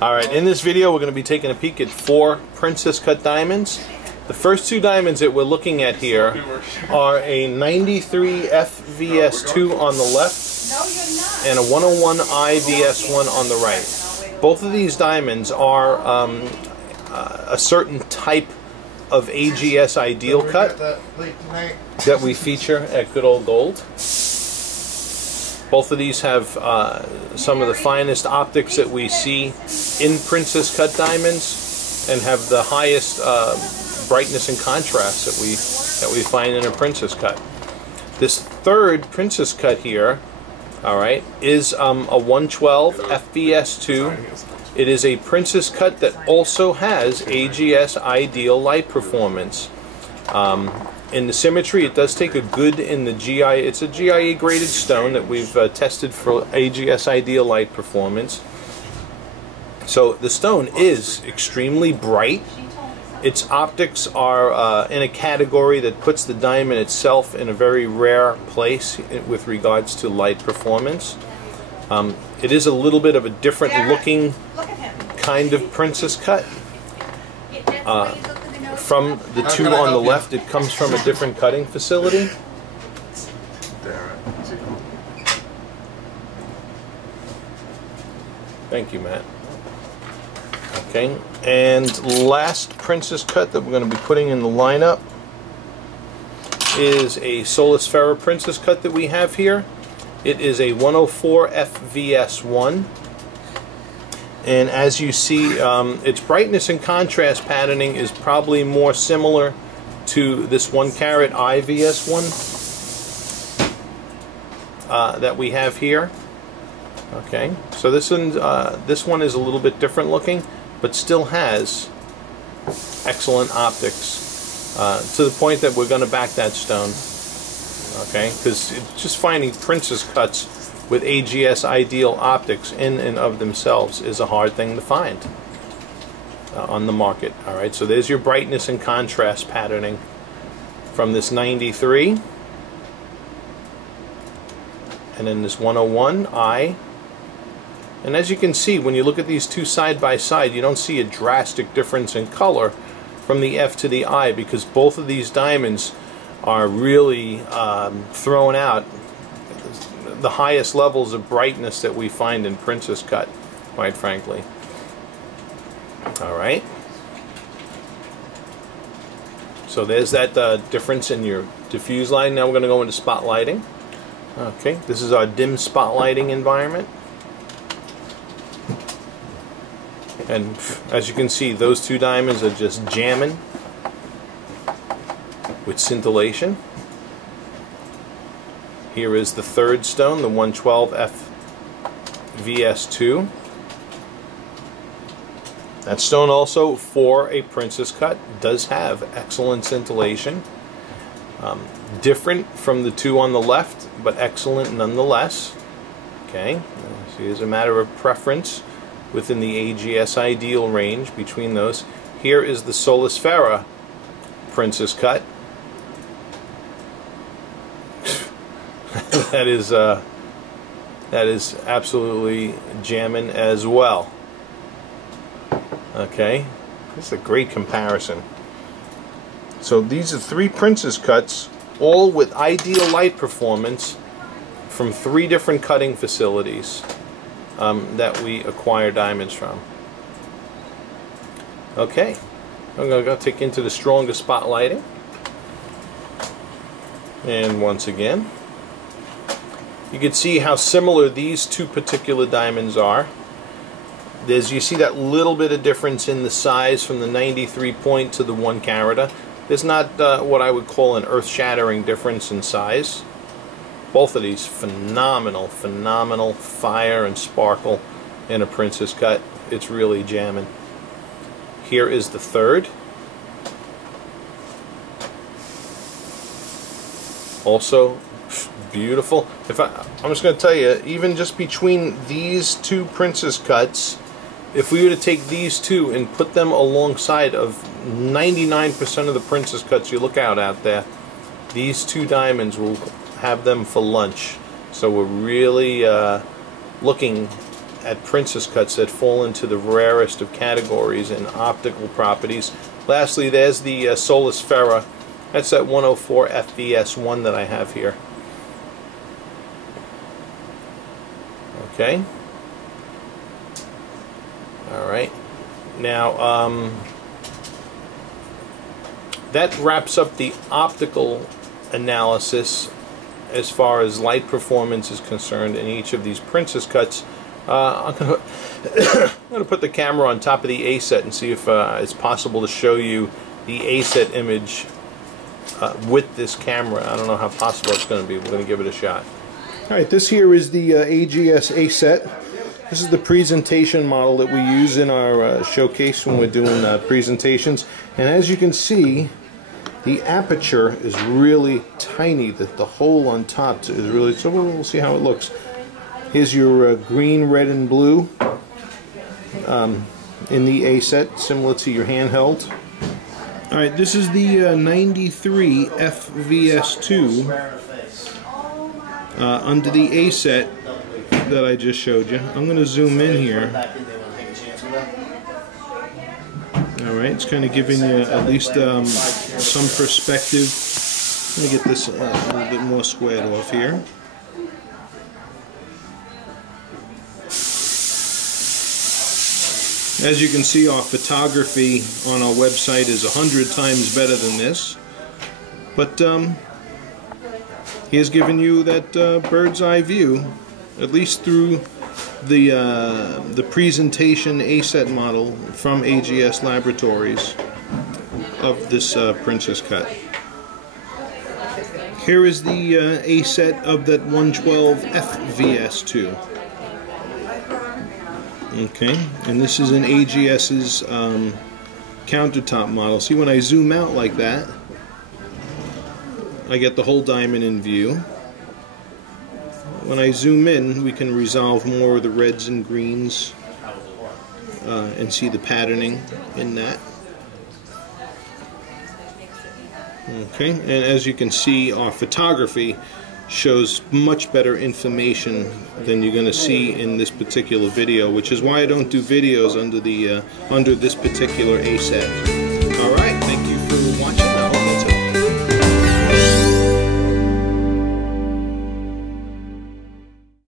Alright, in this video we're going to be taking a peek at 4 princess cut diamonds. The first 2 diamonds that we're looking at here are a 93 FVS2 on the left and a 101 IVS1 on the right. Both of these diamonds are a certain type of AGS Ideal cut that we feature at Good Old Gold. Both of these have some of the finest optics that we see in princess cut diamonds, and have the highest brightness and contrast that we find in a princess cut. This third princess cut here, all right, is a 112 FVS2. It is a princess cut that also has AGS Ideal Light Performance. In the symmetry, it does take a good in the GI. It's a GIE graded stone that we've tested for AGS Ideal Light Performance. So the stone is extremely bright. Its optics are in a category that puts the diamond itself in a very rare place with regards to light performance. It is a little bit of a different looking kind of princess cut. From the 2 on the left, it comes from a different cutting facility. Thank you, Matt. Okay, and last princess cut that we're going to be putting in the lineup is a Solisfera princess cut that we have here. It is a 104 FVS1. And as you see, its brightness and contrast patterning is probably more similar to this 1 carat IVS1 that we have here. Okay, so this one is a little bit different looking, but still has excellent optics to the point that we're going to back that stone. Okay, because just finding princess cuts with AGS Ideal optics in and of themselves is a hard thing to find on the market. Alright, so there's your brightness and contrast patterning from this 93, and then this 101I. And as you can see, when you look at these 2 side by side, you don't see a drastic difference in color from the F to the I, because both of these diamonds are really throwing out the highest levels of brightness that we find in princess cut, quite frankly. Alright, so there's that difference in your diffuse lighting. Now we're going to go into spotlighting. Okay, this is our dim spotlighting environment, and as you can see, those 2 diamonds are just jamming with scintillation. Here is the 3rd stone, the 112 FVS2. That stone also, for a princess cut, does have excellent scintillation. Different from the 2 on the left, but excellent nonetheless. Okay, so it's a matter of preference within the AGS Ideal range between those. Here is the Solisfera princess cut. that is absolutely jamming as well. Okay, this is a great comparison. So these are 3 princess cuts, all with Ideal Light Performance from 3 different cutting facilities that we acquire diamonds from. Okay, I'm going to go take into the strongest spotlighting. And once again, you can see how similar these 2 particular diamonds are. You see that little bit of difference in the size from the 93 point to the 1 carat. There's not what I would call an earth-shattering difference in size. Both of these phenomenal fire and sparkle in a princess cut. It's really jamming. Here is the 3rd. Also beautiful. I'm just going to tell you, even just between these 2 princess cuts, if we were to take these 2 and put them alongside of 99% of the princess cuts you look out there, these 2 diamonds will have them for lunch. So we're really looking at Princess cuts that fall into the rarest of categories in optical properties. Lastly, there's the Solis Ferra. That's that 104 FVS1 that I have here. Okay. Alright. Now, that wraps up the optical analysis as far as light performance is concerned in each of these Princess cuts. I'm going to put the camera on top of the A set and see if it's possible to show you the A set image with this camera. I don't know how possible it's going to be. We're going to give it a shot. Alright, this here is the AGS A set. This is the presentation model that we use in our showcase when we're doing presentations. And as you can see, the aperture is really tiny. The hole on top is really, so we'll see how it looks. Here's your green, red, and blue in the A set, similar to your handheld. Alright, this is the 93 FVS2 under the A set that I just showed you. I'm going to zoom in here. Alright, it's kind of giving you at least some perspective. Let me get this a little bit more squared off here. As you can see, our photography on our website is 100 times better than this. But here's giving you that bird's eye view, at least through the presentation A-set model from AGS Laboratories of this Princess cut. Here is the A-set of that 112 FVS2. Okay, and this is an AGS's countertop model. See, when I zoom out like that, I get the whole diamond in view. When I zoom in, we can resolve more of the reds and greens and see the patterning in that. Okay, and as you can see, our photography shows much better information than you're going to see in this particular video, which is why I don't do videos under this particular A set. All right, thank you for watching.